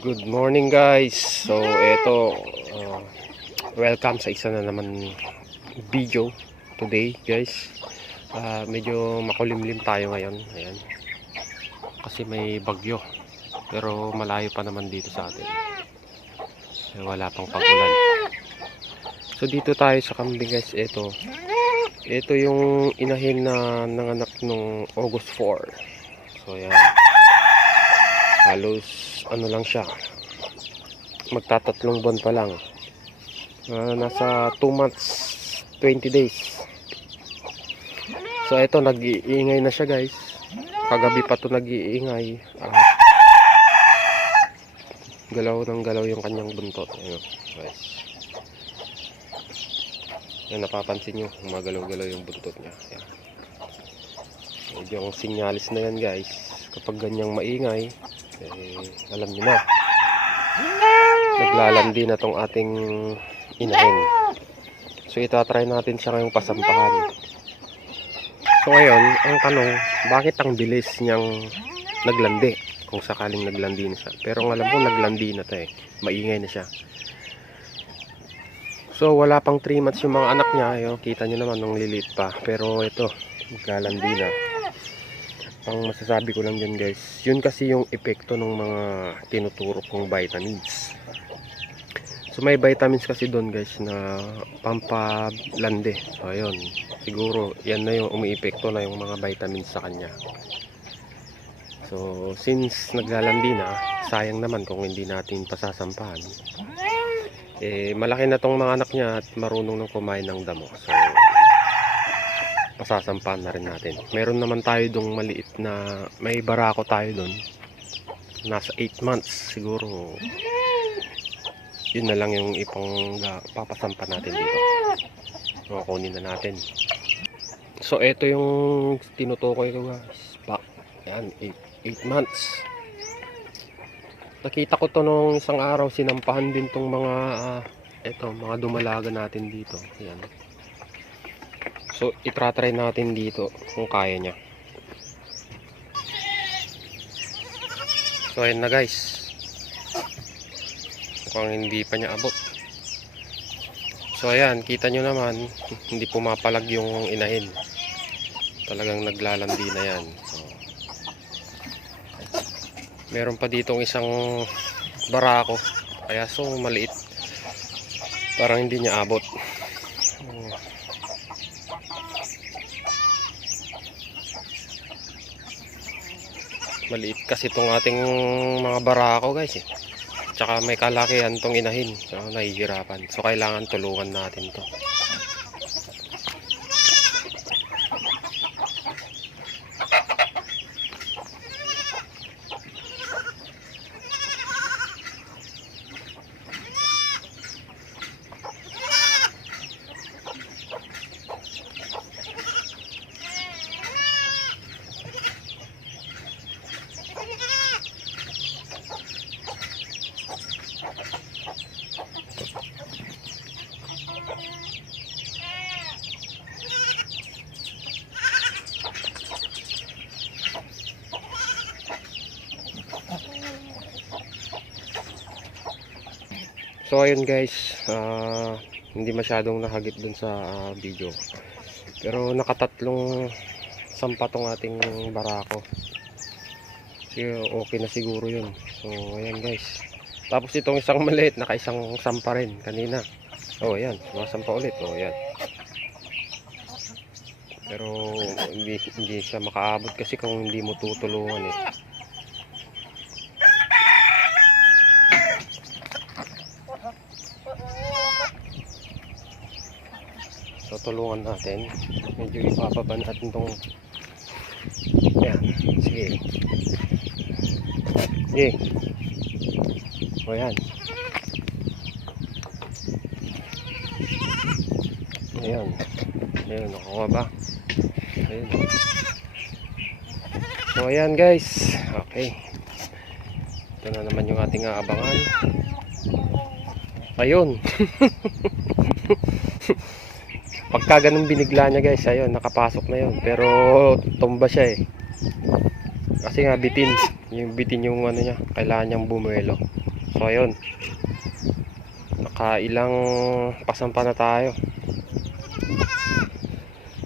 Good morning guys. So eto welcome sa isa na naman video today guys. Medyo makulimlim tayo ngayon. Ayan. Kasi may bagyo. Pero malayo pa naman dito sa atin. Wala pang pag-ulan. So dito tayo sa kambing guys. Ito yung inahin na nanganak nung August 4. So ayan. Halos ano lang siya, magtatatlong buwan pa lang. Nasa 2 months 20 days. So ito, nag-iingay na siya guys. Kagabi pa to nag-iingay. Galaw ng galaw yung kanyang buntot. Ayun guys, yan, napapansin nyo, magalaw-galaw yung buntot niya. Yan. Medyo yung sinyalis na yan guys. Kapag ganyang maingay, alam niyo na, naglalandi na tong ating inahin. So itatry natin siya ngayong pasampahan. So ngayon, ang tanong, bakit ang bilis niyang naglandi? Kung sakaling naglandi na siya. Pero alam ko naglandi na to maingay na siya. So wala pang 3 months yung mga anak niya. Ayun, kita nyo naman nung liliit pa. Pero ito, naglalandi na. Ang masasabi ko lang dyan guys, yun kasi yung epekto ng mga tinuturo kong vitamins. So may vitamins kasi doon guys na pampalande. So ayun, siguro yan na yung umiepekto na yung mga vitamins sa kanya. So since naglalandi na, sayang naman kung hindi natin pasasampahan. Malaki na tong mga anak niya at marunong nang kumain ng damo. So pasasampahan na rin natin. Meron naman tayo dong maliit na, may barako tayo doon. Nasa 8 months siguro. Yun na lang yung papasampa natin dito. So kunin na natin. So ito yung tinutukoy ko guys. Yan, 8 months. Nakita ko to nung isang araw, sinampahan din tong mga mga dumalaga natin dito. Yan. So, itratry natin dito kung kaya niya. So, ayan na guys. Mukhang hindi pa niya abot. So, ayan. Kita nyo naman, hindi pumapalag yung inahin. Talagang naglalandi na yan. So, meron pa ditong isang barako. Kaya so, maliit. Parang hindi niya abot. Maliit kasi itong ating mga barako guys Tsaka may kalakihan itong inahin. So nahihirapan. So kailangan tulungan natin to. So ayun guys, hindi masyadong nakagit dun sa video. Pero nakatatlong sampa tong ating barako. Okay na siguro yun. So ayan guys. Tapos itong isang maliit, naka-isang sampa rin kanina. Oh ayan, sumasampa ulit. Oh ayan. Pero hindi siya makaabot kasi kung hindi mo tutulungan So tulungan natin. Medyo ipapaba natin itong. Ayan. Sige. Sige. O yan. Ayan. Ayan. Nakuha ba? Ayan. So ayan guys. Okay. Ito na naman yung ating aabangan. Ayun. Pagka ganun binigla niya guys, ayun, nakapasok na yun. Pero tumba siya Kasi nga bitin. Yung bitin yung ano niya, kailangan niyang bumuelo. So ayun, nakailang pasampa na tayo.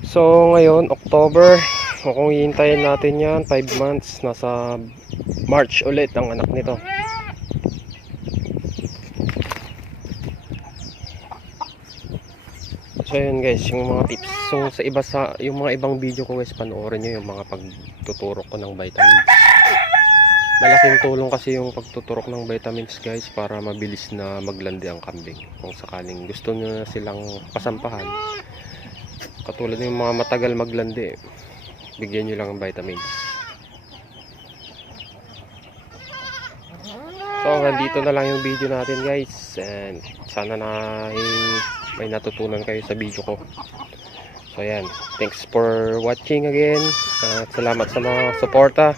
So ngayon October, kung hihintayin natin yan 5 months, nasa March ulit ang anak nito. So yun guys, yung mga tips. So yung mga ibang video ko guys, panoorin nyo yung mga pagtuturok ko ng vitamins. Malaking tulong kasi yung pagtuturok ng vitamins guys, para mabilis na maglandi ang kambing. Kung sakaling gusto nyo na silang pasampahan, katulad ng mga matagal maglandi, bigyan nyo lang ng vitamins. So nandito na lang yung video natin guys, and sana na may natutunan kayo sa video ko. So ayan, thanks for watching again, at salamat sa mga suporta.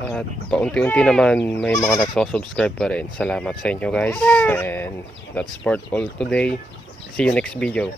At paunti-unti naman may mga nagso-subscribe pa rin. Salamat sa inyo guys, and that's for all today. See you next video.